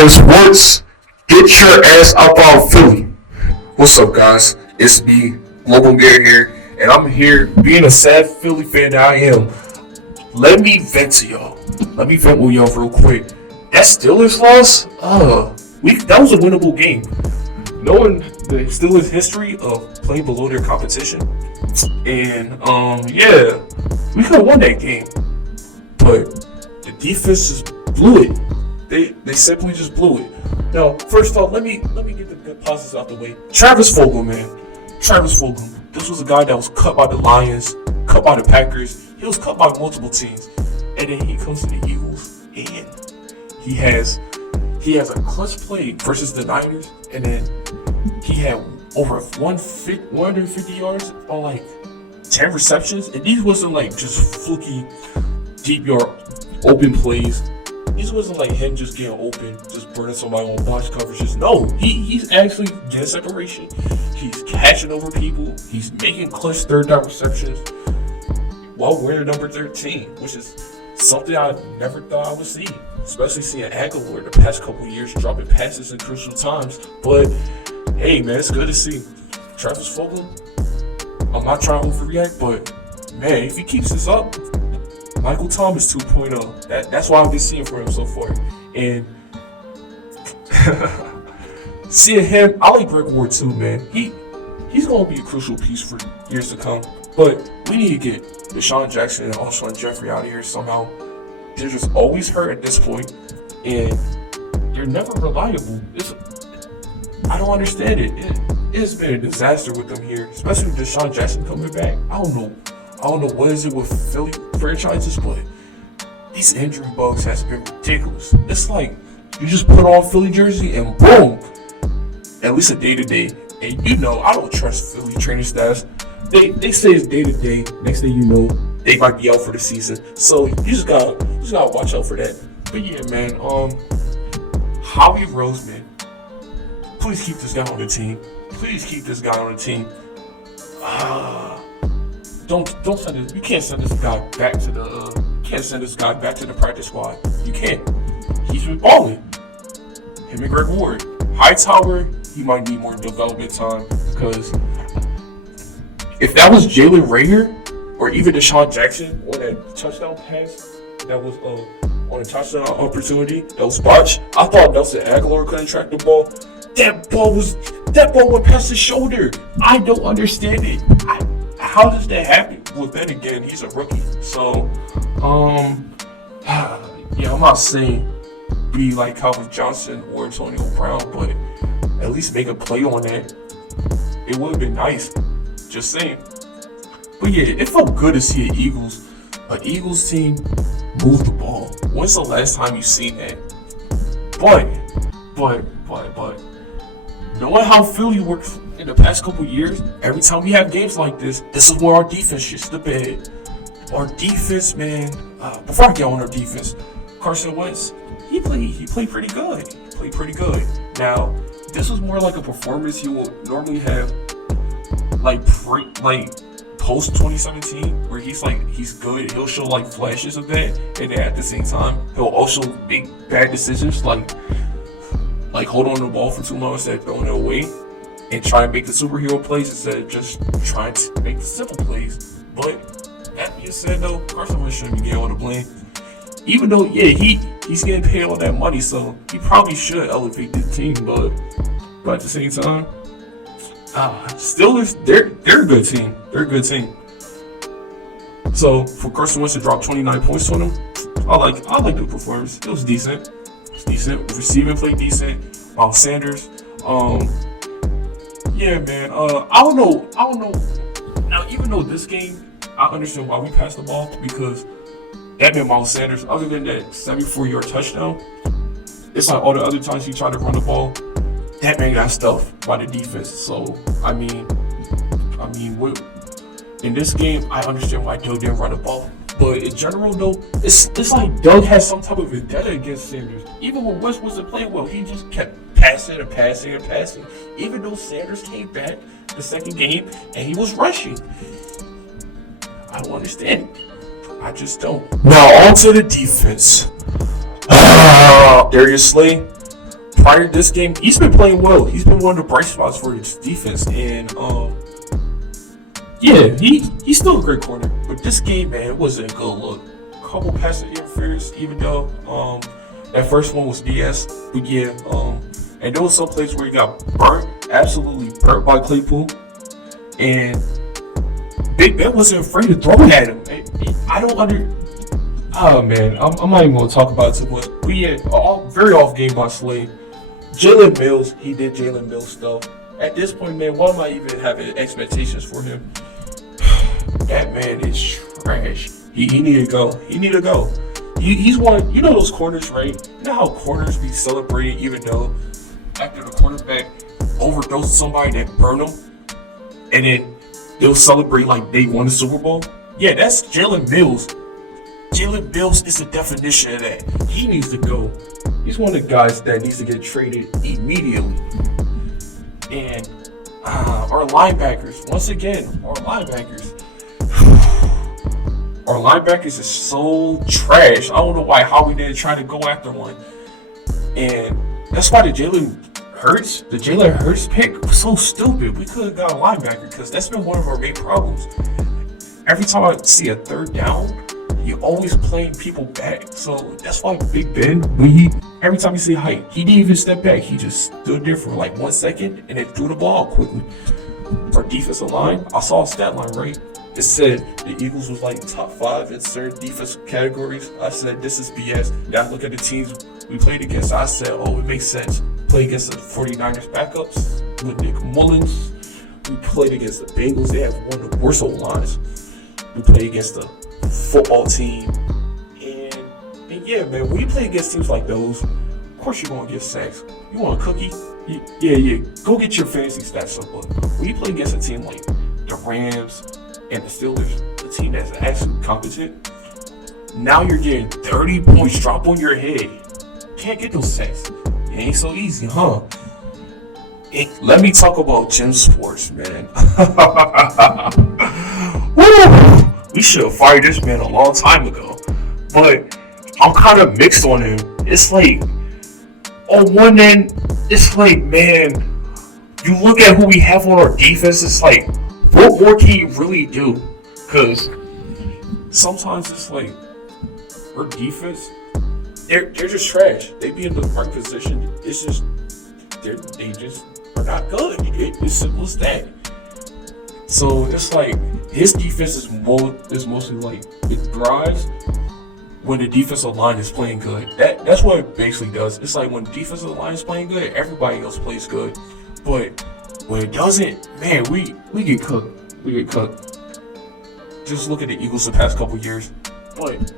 in sports, get your ass up on Philly. What's up, guys? It's me, Global Bear here, and I'm here being a sad Philly fan that I am. Let me vent to y'all. Let me vent with y'all real quick. That Steelers loss, that was a winnable game. Knowing the Steelers' history of playing below their competition, and yeah, we could have won that game, but the defense just blew it. They simply just blew it. Now, first off, let me get the good positives out the way. Travis Fulgham, man. Travis Fulgham. This was a guy that was cut by the Lions, cut by the Packers. He was cut by multiple teams, and then he comes to the Eagles, and he has a clutch play versus the Niners, and then he had over 150 yards on like 10 receptions, and these wasn't like just fluky deep yard open plays. These wasn't like him just getting open, just burning somebody on box coverages. No, he's actually getting separation. He's catching over people. He's making clutch third down receptions while wearing number 13, which is something I never thought I would see. Especially seeing Aguilar the past couple of years dropping passes in crucial times. But hey, man, it's good to see Travis Fulgham. I'm not trying to overreact, but man, if he keeps this up, Michael Thomas 2.0. That's what I've been seeing for him so far. And seeing him, I like Greg Ward too, man. He's gonna be a crucial piece for years to come. But we need to get Deshaun Jackson and Alshon Jeffrey out of here somehow. They're just always hurt at this point, and they're never reliable. I don't understand it. It's been a disaster with them here, especially with Deshaun Jackson coming back. I don't know what is it with Philly franchises, but these injury bugs has been ridiculous. It's like you just put on Philly jersey and boom, at least a day-to-day. And you know, I don't trust Philly training staffs. They say it's day-to-day. Next thing you know, they might be out for the season. So you just gotta watch out for that. But yeah, man, Howie Roseman, please keep this guy on the team. Please keep this guy on the team. Don't send this. You can't send this guy back to the practice squad. You can't. He's been balling. Him and Greg Ward. Hightower, he might need more development time, because if that was Jalen Reagor or even Deshaun Jackson on that touchdown pass that was on a touchdown opportunity that was botched, I thought Nelson Aguilar couldn't track the ball. That ball went past his shoulder. I don't understand it. How does that happen? Well, then again, he's a rookie. So, yeah, I'm not saying be like Calvin Johnson or Antonio Brown, but at least make a play on that. It would have been nice. Just saying. But yeah, it felt good to see an Eagles team move the ball. When's the last time you seen that? But, knowing how Philly works in the past couple years, every time we have games like this is where our defense shits the bed. Our defense, man. Before I get on our defense, Carson Wentz, he played pretty good. He played pretty good. Now, this was more like a performance you will normally have, like post 2017, where he's good. He'll show like flashes of that, and then at the same time, he'll also make bad decisions, like hold on to the ball for too long instead of throwing it away, and try and make the superhero plays instead of just trying to make the simple plays. But that being said, though, Carson Wentz shouldn't be getting all the blame. Even though, yeah, he's getting paid all that money, so he probably should elevate the team. But at the same time, Steelers, they're a good team. They're a good team. So for Carson Wentz to drop 29 points on them, I like the performance. It was decent. Receiving play decent. Miles Sanders. Yeah, man. I don't know. Now, even though this game, I understand why we passed the ball, because that man Miles Sanders, other than that 74-yard touchdown, it's like all the other times he tried to run the ball, that man got stuffed by the defense. So I mean, in this game, I understand why Doug didn't run the ball. But in general, though, it's like Doug has some type of vendetta against Sanders. Even when West wasn't playing well, he just kept passing and passing and passing. Even though Sanders came back the second game and he was rushing. I don't understand it. I just don't. Now on to the defense. Darius Slay. prior to this game, he's been playing well. He's been one of the bright spots for his defense, and yeah, he's still a great corner. But this game, man, it wasn't a good look. Couple pass interference, even though that first one was BS. But yeah, and there was some plays where he got burnt, absolutely burnt by Claypool, and Big Ben wasn't afraid to throw it at him. I don't under. Oh man, I'm not even gonna talk about it too much. But yeah, very off game by Slade. Jalen Mills, he did Jalen Mills stuff. At this point, man, why am I even having expectations for him? That man is trash. He need to go. He need to go. He's one. You know those corners, right? You know how corners be celebrating even though after the quarterback overdoses somebody that burned them, and then they'll celebrate like they won the Super Bowl. Yeah, that's Jalen Mills. Jalen Mills is the definition of that. He needs to go. He's one of the guys that needs to get traded immediately. And our linebackers, once again, our linebackers is so trash. I don't know why Howie didn't try to go after one. And that's why the Jalen Hurts pick was so stupid. We could have got a linebacker because that's been one of our main problems. Every time I see a third down, you're always playing people back. So that's why Big Ben, every time you see height, he didn't even step back. He just stood there for like 1 second and then threw the ball quickly. Our defensive line, I saw a stat line, right? It said the Eagles was like top 5 in certain defense categories. I said, this is BS. Now look at the teams we played against. I said, oh, it makes sense. Play against the 49ers backups with Nick Mullins. We played against the Bengals. They have one of the worst old lines. We played against the football team. And yeah, man, when you play against teams like those, of course you're going to get sacks. You want a cookie? Yeah. Go get your fantasy stats up. But when you play against a team like the Rams and the Steelers, the team that's actually competent, now you're getting 30 points drop on your head. Can't get those sacks. It ain't so easy, huh? Let me talk about Jim Schwartz, man. Woo! We should have fired this man a long time ago. But I'm kind of mixed on him. It's like, on one end, it's like, man, you look at who we have on our defense, it's like, what more can you really do? Because sometimes it's like, our defense, they're just trash. They be in the right position. It's just, they just are not good. It's simple as that. So it's like his defense is mostly like it thrives when the defensive line is playing good. That's what it basically does. It's like when the defensive line is playing good, everybody else plays good. But when it doesn't, man, we get cooked. We get cooked. Just look at the Eagles the past couple years. But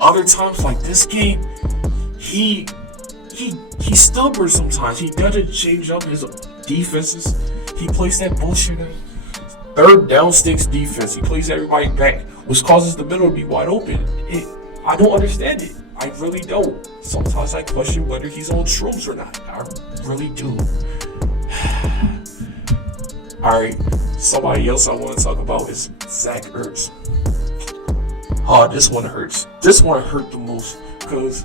other times like this game, he's stubborn sometimes. He doesn't change up his defenses. He plays that bullshit third down sticks defense. He plays everybody back, which causes the middle to be wide open. I don't understand it. I really don't. Sometimes I question whether he's on shrooms or not. I really do. Alright, somebody else I want to talk about is Zach Ertz. Oh, this one hurts. This one hurt the most because,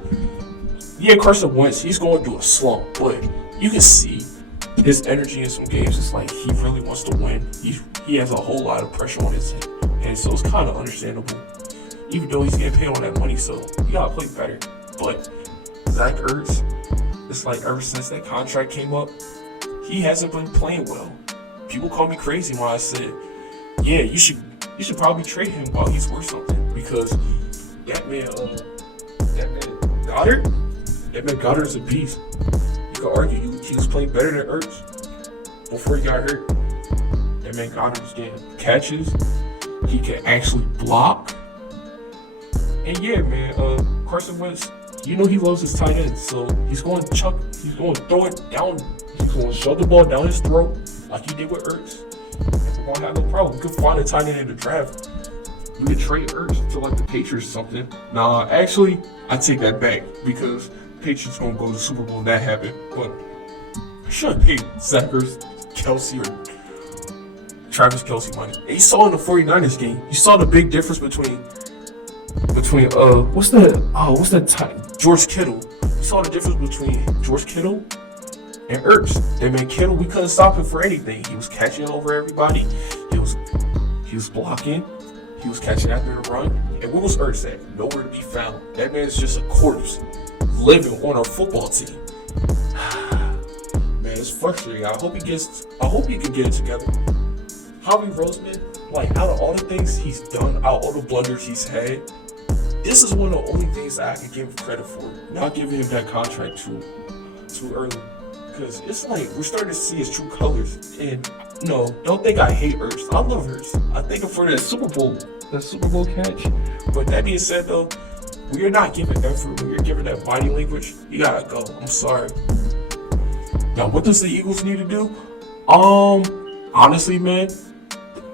yeah, Carson Wentz, he's going through a slump, but you can see his energy in some games. It's like he really wants to win. He has a whole lot of pressure on his head, and so it's kind of understandable. Even though he's getting paid on that money, so you gotta play better. But Zach Ertz, it's like ever since that contract came up, he hasn't been playing well. People call me crazy when I said, yeah, you should probably trade him while he's worth something, because that man Goddard's a beast. You could argue he was playing better than Ertz before he got hurt. That man Goddard was getting catches. He can actually block. And yeah, man, Carson Wentz, you know he loves his tight ends, so he's going to throw it down, he's going to shove the ball down his throat like he did with Ertz. And we're going to have no problem. We could find a tight end in the draft. We could trade Ertz to like the Patriots or something. Nah, actually, I take that back because Patriots going to go to the Super Bowl and that happened. But I shouldn't pay Zach Ertz, Kelsey, or Travis Kelsey money. And you saw in the 49ers game, you saw the big difference between what's that George Kittle. You saw the difference between George Kittle and Ertz. And man, Kittle, we couldn't stop him for anything. He was catching over everybody. He was blocking. He was catching after the run. And where was Ertz at? Nowhere to be found. That man is just a corpse living on our football team. Man, it's frustrating. I hope he can get it together. Howie Roseman, like out of all the things he's done, out of all the blunders he's had, this is one of the only things that I could give him credit for. Not giving him that contract too early. Because it's like we're starting to see his true colors. And no, don't think I hate Ertz. I love Ertz. I thank him for that Super Bowl catch. But that being said though, when you're not giving effort, when you're giving that body language, you gotta go. I'm sorry. Now, what does the Eagles need to do? Honestly, man,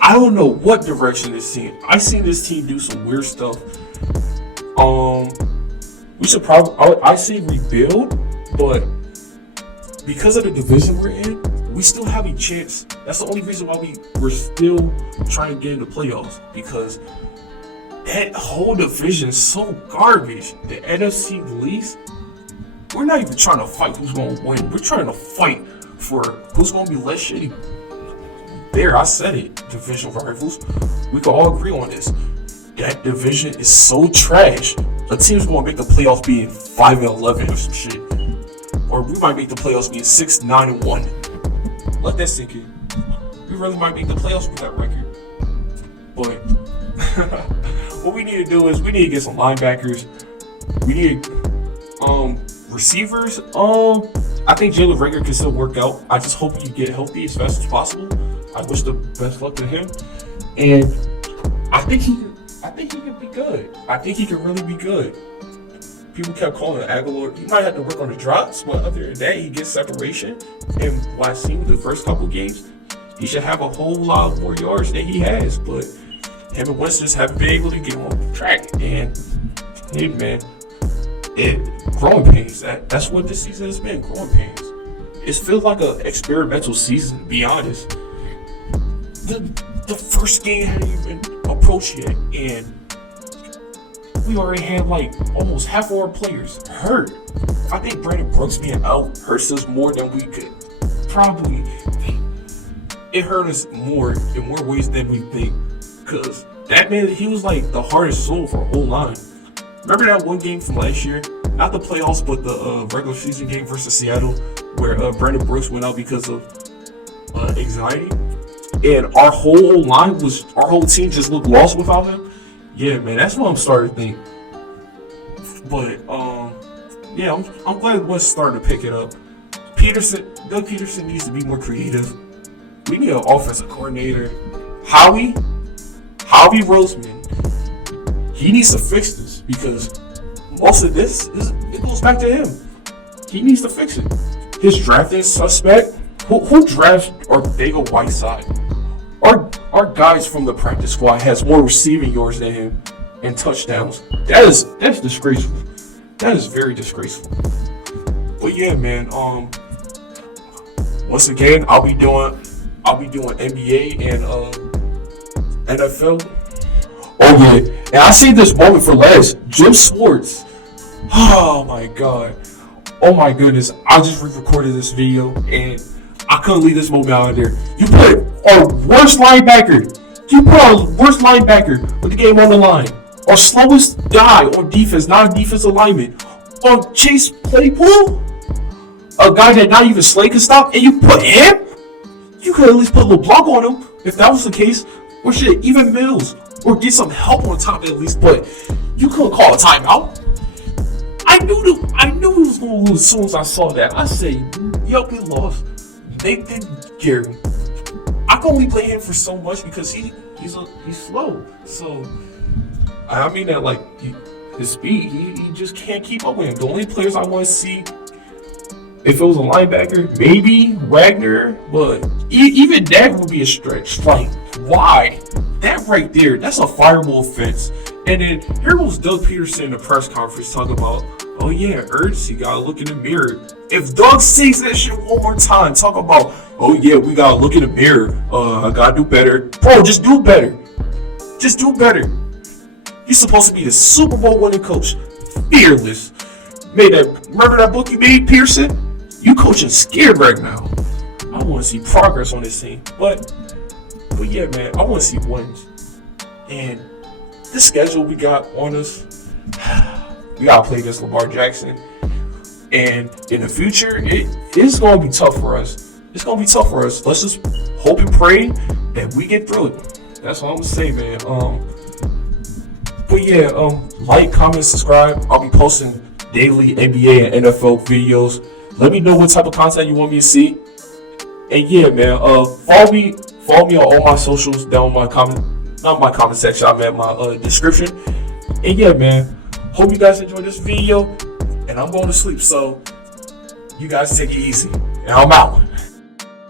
I don't know what direction this team. I seen this team do some weird stuff. We should probably, I say rebuild, but because of the division we're in, we still have a chance. That's the only reason why we're still trying to get in the playoffs, because that whole division is so garbage. The NFC least, we're not even trying to fight who's going to win. We're trying to fight for who's going to be less shitty. There, I said it. Division rivals. We can all agree on this. That division is so trash. A team's going to make the playoffs being 5-11 or some shit. Or we might make the playoffs being 6-9-1. Let that sink in. We really might make the playoffs with that record. But what we need to do is we need to get some linebackers. We need receivers. I think Jalen Rager can still work out. I just hope he get healthy as fast as possible. I wish the best luck to him. And I think he can be good. I think he can really be good. People kept calling him Aguilar. He might have to work on the drops, but other than that, he gets separation. And what I've seen the first couple games, he should have a whole lot more yards than he has. But him and Wentz just haven't been able to get on track. And hey, man, growing pains. That's what this season has been. Growing pains. It feels like an experimental season, to be honest. The first game hadn't even approached yet, and we already had like almost half of our players hurt. I think Brandon Brooks being out hurts us more than we could probably think. It hurt us more in more ways than we think, because that man, he was like the hardest soul for a whole line. Remember that one game from last year? Not the playoffs, but the regular season game versus Seattle, where Brandon Brooks went out because of anxiety, and our whole team just looked lost without him. Yeah, man, that's what I'm starting to think. But yeah, I'm glad West started to pick it up. Doug Peterson needs to be more creative. We need an offensive coordinator. Howie Roseman, he needs to fix this, because most of this it goes back to him. He needs to fix it. His drafting suspect. Who drafts Ortega Whiteside? Our guys from the practice squad has more receiving yards than him and touchdowns. That's disgraceful. That is very disgraceful. But yeah, man. Once again, I'll be doing NBA and NFL. Oh yeah, and I saved this moment for last. Jim Schwartz. Oh my god. Oh my goodness. I just re-recorded this video and I couldn't leave this moment out of there. You put our worst linebacker. With the game on the line. Our slowest guy on defense, not a defensive lineman. On Chase Claypool, a guy that not even Slay can stop, and you put him? You could at least put LeBlanc on him if that was the case. Or shit, even Mills. Or get some help on top at least, but you couldn't call a timeout. I knew he was going to lose as soon as I saw that. I said, yup, he lost. Nathan Gary. I can only play him for so much because he's slow. So I mean that like his speed, he just can't keep up with him. The only players I want to see, if it was a linebacker, maybe Wagner, but even that would be a stretch. Like, why? That right there, that's a fireable offense. And then here goes Doug Peterson in the press conference talking about, oh yeah, Ertz, you gotta look in the mirror. If Doug says that shit one more time, talk about, oh yeah, we gotta look in the mirror. I gotta do better. Bro, just do better. Just do better. You're supposed to be the Super Bowl winning coach. Fearless. made that. Remember that book you made, Pearson? You coaching scared right now. I want to see progress on this team, but yeah, man, I want to see wins. And this schedule we got on us, we gotta play against Lamar Jackson, and in the future, it is gonna be tough for us. It's gonna be tough for us. Let's just hope and pray that we get through it. That's all I'm gonna say, man. But yeah, like, comment, subscribe. I'll be posting daily NBA and NFL videos. Let me know what type of content you want me to see. And yeah, man, follow me on all my socials down in my comment, not my comment section, I meant my description. And yeah, man, hope you guys enjoyed this video. And I'm going to sleep, so you guys take it easy. And I'm out.